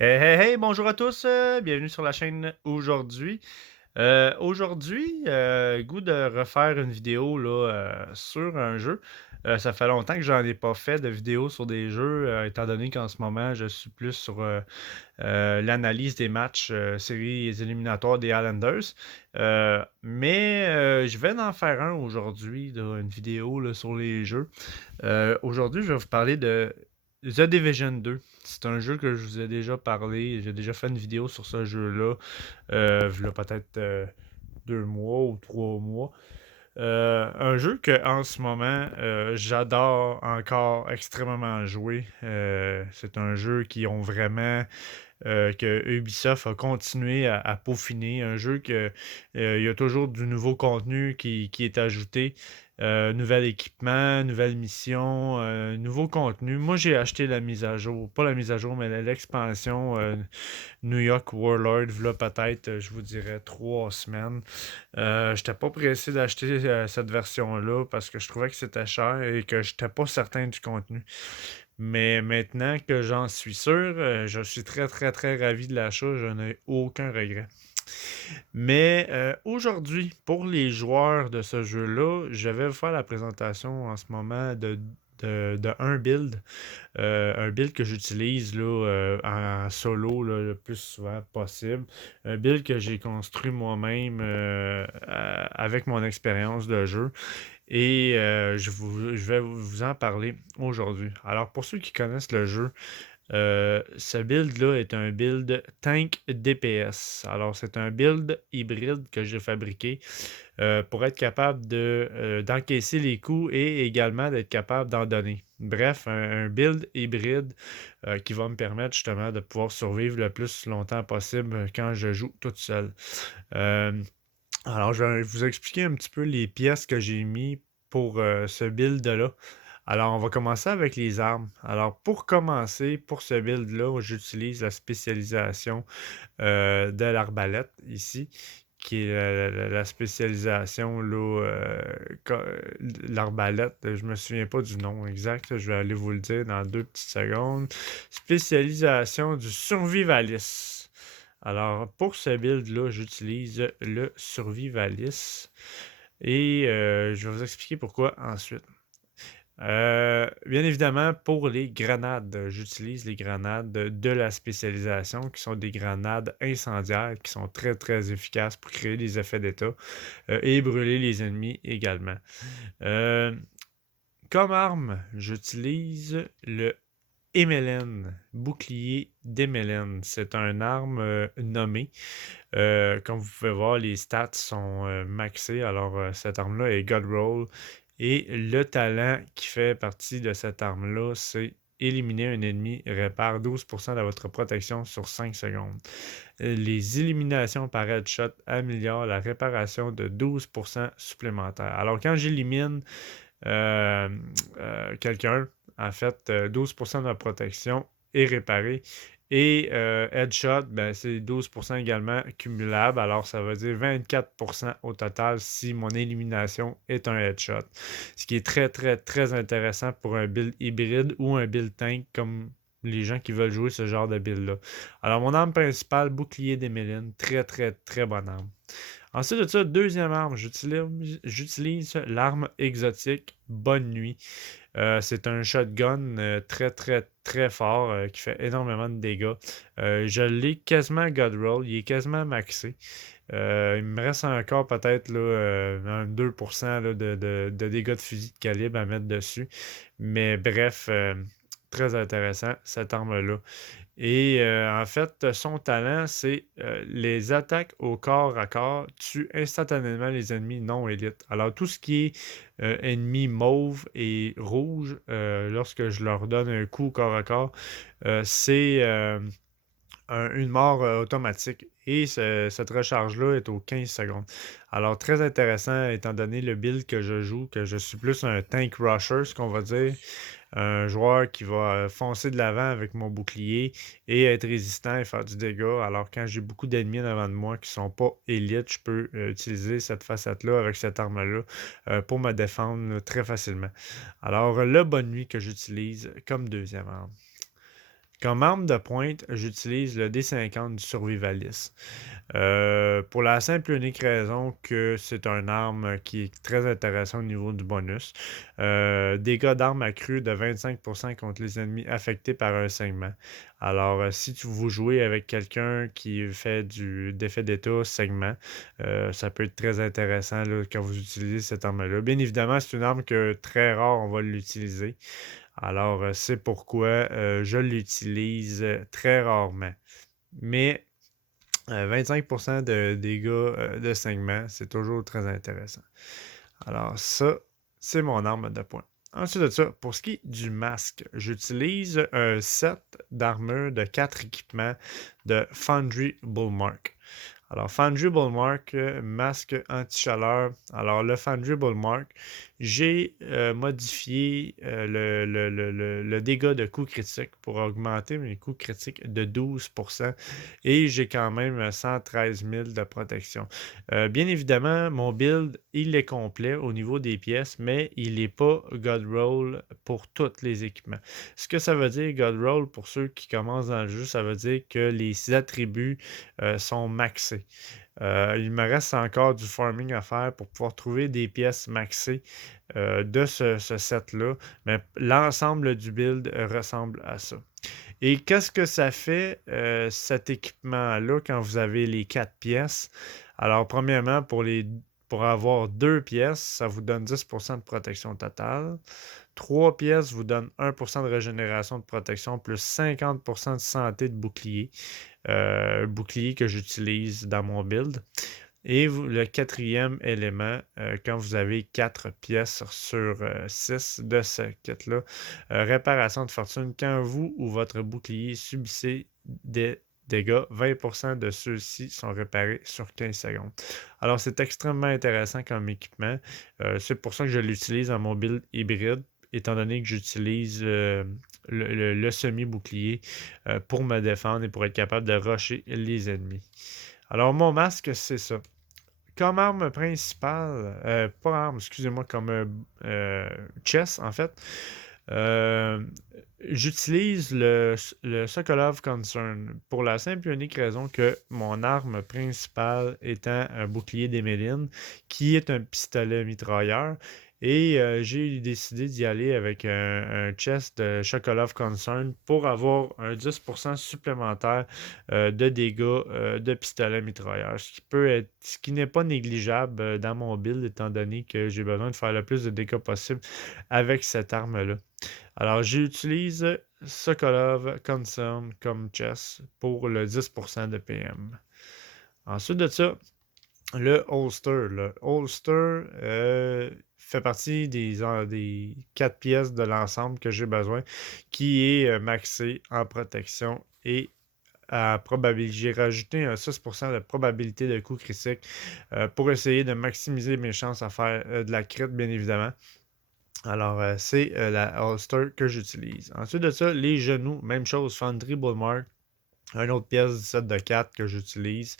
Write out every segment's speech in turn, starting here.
Hey, hey, hey, bonjour à tous, bienvenue sur la chaîne aujourd'hui. Goût de refaire une vidéo là, sur un jeu. Ça fait longtemps que j'en ai pas fait de vidéo sur des jeux, étant donné qu'en ce moment je suis plus sur l'analyse des matchs séries éliminatoires des Islanders. Mais je vais en faire un aujourd'hui, là, une vidéo là, sur les jeux. Aujourd'hui, je vais vous parler de The Division 2. C'est un jeu que je vous ai déjà parlé. J'ai déjà fait une vidéo sur ce jeu-là. V'là peut-être 2 mois ou 3 mois. Un jeu que en ce moment j'adore encore extrêmement jouer. C'est un jeu qui ont vraiment que Ubisoft a continué à peaufiner. Un jeu que il y a toujours du nouveau contenu qui est ajouté. Nouvel équipement, nouvelle mission, nouveau contenu. Moi, j'ai acheté la mise à jour. Pas la mise à jour, mais l'expansion New York Warlord. Là, peut-être, je vous dirais, 3 semaines. J'étais pas pressé d'acheter cette version-là parce que je trouvais que c'était cher et que j'étais pas certain du contenu. Mais maintenant que j'en suis sûr, je suis très très très ravi de l'achat, je n'ai aucun regret. Mais aujourd'hui, pour les joueurs de ce jeu-là, je vais vous faire la présentation en ce moment de un build que j'utilise là, en solo là, le plus souvent possible. Un build que j'ai construit moi-même avec mon expérience de jeu. Et je vais vous en parler aujourd'hui. Alors, pour ceux qui connaissent le jeu, ce build-là est un build tank DPS. Alors, c'est un build hybride que j'ai fabriqué pour être capable d'encaisser les coups et également d'être capable d'en donner. Bref, un build hybride qui va me permettre justement de pouvoir survivre le plus longtemps possible quand je joue toute seule. Euh, alors, je vais vous expliquer un petit peu les pièces que j'ai mis pour ce build-là. Alors, on va commencer avec les armes. Alors, pour commencer, pour ce build-là, j'utilise la spécialisation de l'arbalète ici, qui est la spécialisation, là, l'arbalète. Je me souviens pas du nom exact. Je vais aller vous le dire dans 2 petites secondes. Spécialisation du survivalis. Alors, pour ce build-là, j'utilise le Survivalis et je vais vous expliquer pourquoi ensuite. Bien évidemment, pour les grenades, j'utilise les grenades de la spécialisation qui sont des grenades incendiaires qui sont très très efficaces pour créer des effets d'état et brûler les ennemis également. Euh, Comme arme, j'utilise le Emelen, bouclier d'Emelen. C'est une arme nommée. Comme vous pouvez voir, les stats sont maxées. Alors, cette arme-là est God Roll. Et le talent qui fait partie de cette arme-là, c'est éliminer un ennemi répare 12% de votre protection sur 5 secondes. Les éliminations par headshot améliorent la réparation de 12% supplémentaire. Alors, quand j'élimine euh, quelqu'un, en fait, 12% de la protection est réparée. Et Headshot, ben, c'est 12% également cumulable. Alors, ça veut dire 24% au total si mon élimination est un Headshot. Ce qui est très, très, très intéressant pour un build hybride ou un build tank comme les gens qui veulent jouer ce genre de build-là. Alors, mon arme principale, bouclier d'Emeline. Très, très, très bonne arme. Ensuite de ça, deuxième arme, j'utilise l'arme exotique Bonne Nuit. C'est un shotgun très très très fort qui fait énormément de dégâts. Je l'ai quasiment God Roll, il est quasiment maxé. Il me reste encore peut-être là, un 2% là, de dégâts de fusil de calibre à mettre dessus. Mais bref, très intéressant cette arme-là. Et en fait, son talent, c'est les attaques au corps à corps tuent instantanément les ennemis non élites. Alors, tout ce qui est ennemi mauve et rouge, lorsque je leur donne un coup au corps à corps, c'est une mort automatique. Et cette recharge-là est aux 15 secondes. Alors, très intéressant, étant donné le build que je joue, que je suis plus un tank rusher, ce qu'on va dire. Un joueur qui va foncer de l'avant avec mon bouclier et être résistant et faire du dégât. Alors, quand j'ai beaucoup d'ennemis en avant de moi qui sont pas élites, je peux utiliser cette facette-là avec cette arme-là pour me défendre très facilement. Alors, le bonne nuit que j'utilise comme deuxième arme. Comme arme de pointe, j'utilise le D50 du Survivalis. Pour la simple et unique raison que c'est une arme qui est très intéressante au niveau du bonus. Dégâts d'armes accrus de 25% contre les ennemis affectés par un saignement. Alors, si vous jouez avec quelqu'un qui fait du défait d'état saignement, ça peut être très intéressant là, quand vous utilisez cette arme-là. Bien évidemment, c'est une arme que très rare on va l'utiliser. Alors, c'est pourquoi je l'utilise très rarement. Mais 25% de dégâts de saignement, c'est toujours très intéressant. Alors, ça, c'est mon arme de poing. Ensuite de ça, pour ce qui est du masque, j'utilise un set d'armure de 4 équipements de Foundry Bullmark. Alors, Foundry Bullmark, masque anti-chaleur. Alors, le Foundry Bullmark, j'ai modifié le dégât de coups critiques pour augmenter mes coups critiques de 12%. Et j'ai quand même 113 000 de protection. Bien évidemment, mon build, il est complet au niveau des pièces, mais il n'est pas God Roll pour tous les équipements. Ce que ça veut dire, God Roll, pour ceux qui commencent dans le jeu, ça veut dire que les attributs sont maxés. Il me reste encore du farming à faire pour pouvoir trouver des pièces maxées de ce set-là, mais l'ensemble du build ressemble à ça. Et qu'est-ce que ça fait, cet équipement-là, quand vous avez les 4 pièces? Alors, premièrement, pour avoir 2 pièces, ça vous donne 10% de protection totale. 3 pièces vous donnent 1% de régénération de protection plus 50% de santé de bouclier. Bouclier que j'utilise dans mon build. Et le quatrième élément, quand vous avez 4 pièces sur 6 de ce kit-là, réparation de fortune, quand vous ou votre bouclier subissez des dégâts, 20% de ceux-ci sont réparés sur 15 secondes. Alors, c'est extrêmement intéressant comme équipement. C'est pour ça que je l'utilise dans mon build hybride, étant donné que j'utilise le semi-bouclier pour me défendre et pour être capable de rusher les ennemis. Alors, mon masque, c'est ça. Comme arme principale, pas arme, excusez-moi, comme chess, en fait, euh, j'utilise le Sokolov Concern pour la simple et unique raison que mon arme principale étant un bouclier des Mélines, qui est un pistolet mitrailleur. Et j'ai décidé d'y aller avec un chest de Sokolov Concern pour avoir un 10% supplémentaire de dégâts de pistolet mitrailleur. Ce qui n'est pas négligeable dans mon build, étant donné que j'ai besoin de faire le plus de dégâts possible avec cette arme-là. Alors, j'utilise Sokolov Concern comme chest pour le 10% de PM. Ensuite de ça, le holster. Le holster fait partie des 4 pièces de l'ensemble que j'ai besoin, qui est maxé en protection et à probabilité. J'ai rajouté un 6% de probabilité de coup critique pour essayer de maximiser mes chances à faire de la crit, bien évidemment. Alors, c'est la holster que j'utilise. Ensuite de ça, les genoux, même chose, Foundry Bullmark. Une autre pièce du set de 4 que j'utilise.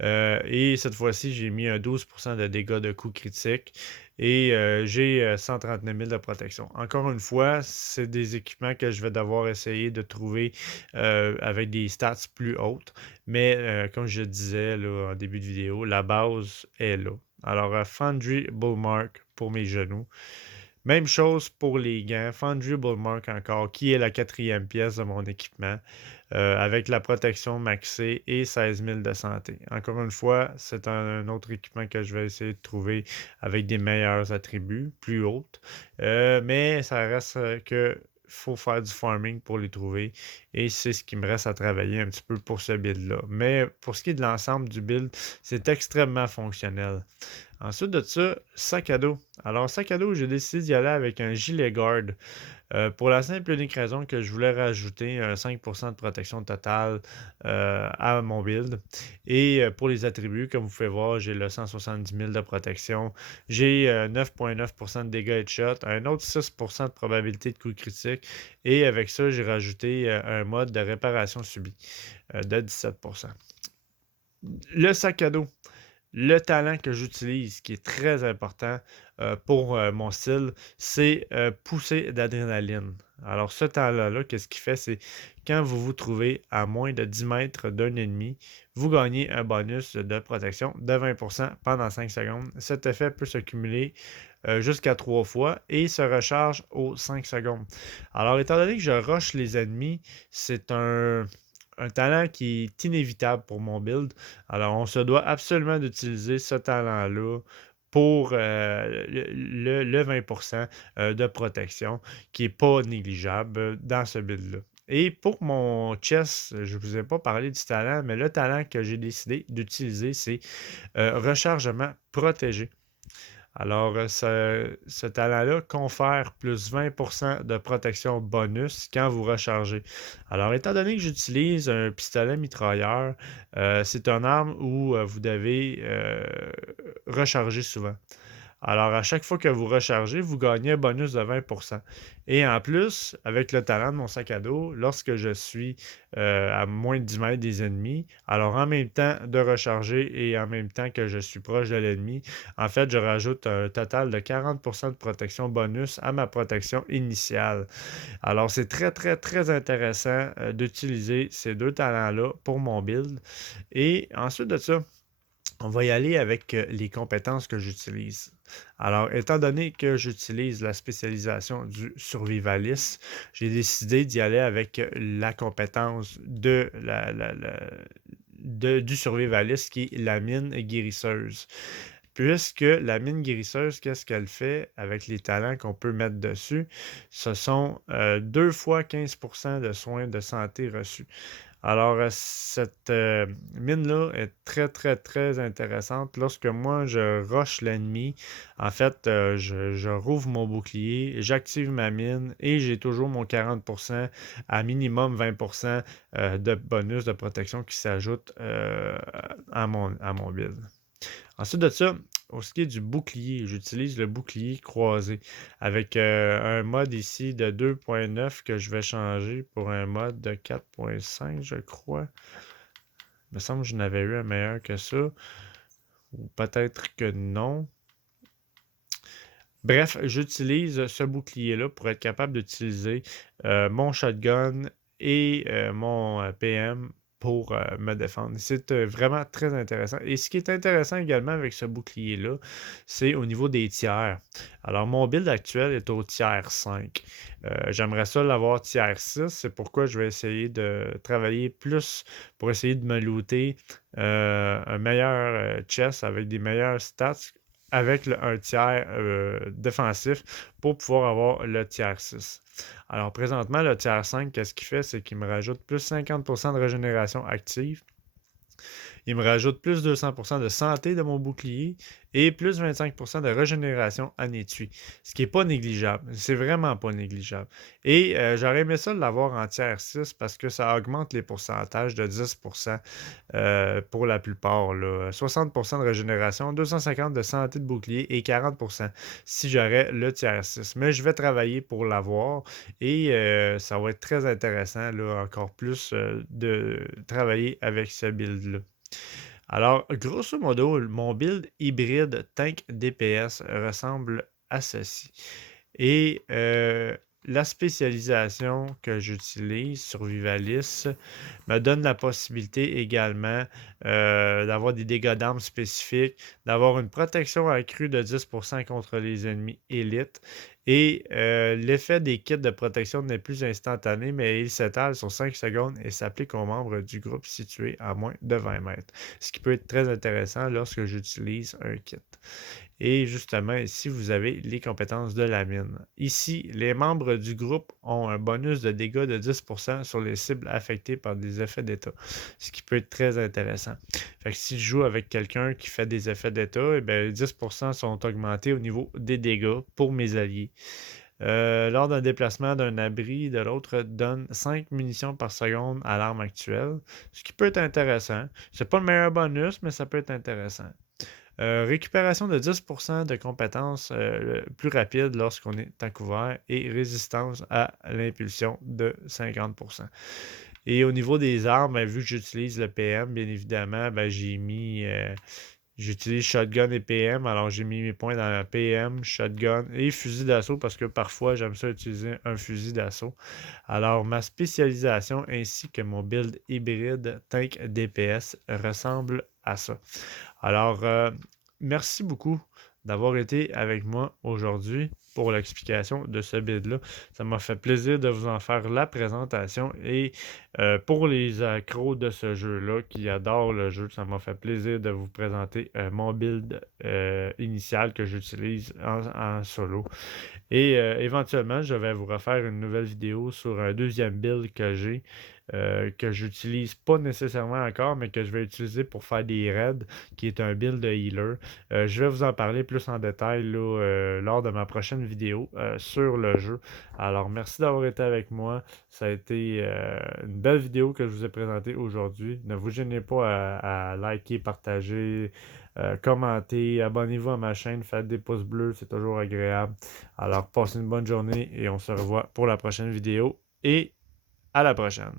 Et cette fois-ci, j'ai mis un 12% de dégâts de coups critiques et j'ai 139 000 de protection. Encore une fois, c'est des équipements que je vais devoir essayer de trouver avec des stats plus hautes. Mais comme je disais là, en début de vidéo, la base est là. Alors, Foundry Bullmark pour mes genoux. Même chose pour les gants. Foundry Bullmark encore, qui est la 4e pièce de mon équipement, avec la protection maxée et 16 000 de santé. Encore une fois, c'est un autre équipement que je vais essayer de trouver avec des meilleurs attributs, plus hautes. Mais ça reste que faut faire du farming pour les trouver et c'est ce qui me reste à travailler un petit peu pour ce build-là. Mais pour ce qui est de l'ensemble du build, c'est extrêmement fonctionnel. Ensuite de ça, sac à dos. Alors, sac à dos, j'ai décidé d'y aller avec un gilet garde. Pour la simple et unique raison que je voulais rajouter un 5% de protection totale à mon build. Et pour les attributs, comme vous pouvez voir, j'ai le 170 000 de protection. J'ai 9,9% de dégâts headshot, un autre 6% de probabilité de coup critique. Et avec ça, j'ai rajouté un mode de réparation subie de 17%. Le sac à dos. Le talent que j'utilise, qui est très important pour mon style, c'est pousser d'adrénaline. Alors, ce talent-là, qu'est-ce qu'il fait? C'est quand vous vous trouvez à moins de 10 mètres d'un ennemi, vous gagnez un bonus de protection de 20% pendant 5 secondes. Cet effet peut se cumuler jusqu'à 3 fois et se recharge aux 5 secondes. Alors, étant donné que je rush les ennemis, c'est un talent qui est inévitable pour mon build. Alors, on se doit absolument d'utiliser ce talent-là pour le 20% de protection, qui n'est pas négligeable dans ce build-là. Et pour mon chess, je ne vous ai pas parlé du talent, mais le talent que j'ai décidé d'utiliser, c'est rechargement protégé. Alors, ce talent-là confère plus 20% de protection bonus quand vous rechargez. Alors, étant donné que j'utilise un pistolet mitrailleur, c'est une arme où vous devez recharger souvent. Alors, à chaque fois que vous rechargez, vous gagnez un bonus de 20%. Et en plus, avec le talent de mon sac à dos, lorsque je suis à moins de 10 mètres des ennemis, alors en même temps de recharger et en même temps que je suis proche de l'ennemi, en fait, je rajoute un total de 40% de protection bonus à ma protection initiale. Alors, c'est très, très, très intéressant d'utiliser ces deux talents-là pour mon build. Et ensuite de ça, on va y aller avec les compétences que j'utilise. Alors, étant donné que j'utilise la spécialisation du survivaliste, j'ai décidé d'y aller avec la compétence du survivaliste qui est la mine guérisseuse. Puisque la mine guérisseuse, qu'est-ce qu'elle fait avec les talents qu'on peut mettre dessus? Ce sont 2 fois 15% de soins de santé reçus. Alors, cette mine-là est très, très, très intéressante. Lorsque moi, je rush l'ennemi, en fait, je rouvre mon bouclier, j'active ma mine et j'ai toujours mon 40% à minimum 20% de bonus de protection qui s'ajoute à mon build. Ensuite de ça, au ce qui est du bouclier, j'utilise le bouclier croisé avec un mode ici de 2.9 que je vais changer pour un mode de 4.5, je crois. Il me semble que je n'avais eu un meilleur que ça. Ou peut-être que non. Bref, j'utilise ce bouclier-là pour être capable d'utiliser mon shotgun et mon PM pour me défendre. C'est vraiment très intéressant. Et ce qui est intéressant également avec ce bouclier-là, c'est au niveau des tiers. Alors, mon build actuel est au tiers 5. J'aimerais ça l'avoir tiers 6. C'est pourquoi je vais essayer de travailler plus pour essayer de me looter un meilleur chest avec des meilleurs stats avec un tiers défensif pour pouvoir avoir le tiers 6. Alors présentement, le tiers 5, qu'est-ce qu'il fait? C'est qu'il me rajoute plus 50% de régénération active. Il me rajoute plus 200% de santé de mon bouclier et plus 25% de régénération en étui. Ce qui n'est pas négligeable. C'est vraiment pas négligeable. Et j'aurais aimé ça l'avoir en tiers 6 parce que ça augmente les pourcentages de 10% pour la plupart. Là. 60% de régénération, 250 de santé de bouclier et 40% si j'aurais le tiers 6. Mais je vais travailler pour l'avoir et ça va être très intéressant là, encore plus de travailler avec ce build-là. Alors, grosso modo, mon build hybride tank DPS ressemble à ceci. Et la spécialisation que j'utilise, Survivalist, me donne la possibilité également d'avoir des dégâts d'armes spécifiques, d'avoir une protection accrue de 10% contre les ennemis élites. Et l'effet des kits de protection n'est plus instantané, mais il s'étale sur 5 secondes et s'applique aux membres du groupe situé à moins de 20 mètres. Ce qui peut être très intéressant lorsque j'utilise un kit. Et justement, ici, vous avez les compétences de la mine. Ici, les membres du groupe ont un bonus de dégâts de 10% sur les cibles affectées par des effets d'état, ce qui peut être très intéressant. Fait que si je joue avec quelqu'un qui fait des effets d'état, eh bien, 10% sont augmentés au niveau des dégâts pour mes alliés. Lors d'un déplacement d'un abri de l'autre, donne 5 munitions par seconde à l'arme actuelle, ce qui peut être intéressant. C'est pas le meilleur bonus, mais ça peut être intéressant. Récupération de 10% de compétences plus rapide lorsqu'on est à couvert et résistance à l'impulsion de 50%. Et au niveau des armes, vu que j'utilise le PM, bien évidemment, j'ai mis J'utilise shotgun et PM, alors j'ai mis mes points dans la PM, shotgun et fusil d'assaut parce que parfois j'aime ça utiliser un fusil d'assaut. Alors ma spécialisation ainsi que mon build hybride tank DPS ressemble à ça. Alors merci beaucoup d'avoir été avec moi aujourd'hui pour l'explication de ce build-là. Ça m'a fait plaisir de vous en faire la présentation et pour les accros de ce jeu-là qui adorent le jeu, ça m'a fait plaisir de vous présenter mon build initial que j'utilise en solo. Et éventuellement, je vais vous refaire une nouvelle vidéo sur un deuxième build que j'utilise pas nécessairement encore, mais que je vais utiliser pour faire des raids, qui est un build de healer. Je vais vous en parler plus en détail là, lors de ma prochaine vidéo sur le jeu. Alors, merci d'avoir été avec moi. Ça a été une belle vidéo que je vous ai présentée aujourd'hui. Ne vous gênez pas à liker, partager, commentez, abonnez-vous à ma chaîne, faites des pouces bleus, c'est toujours agréable. Alors, passez une bonne journée et on se revoit pour la prochaine vidéo et à la prochaine.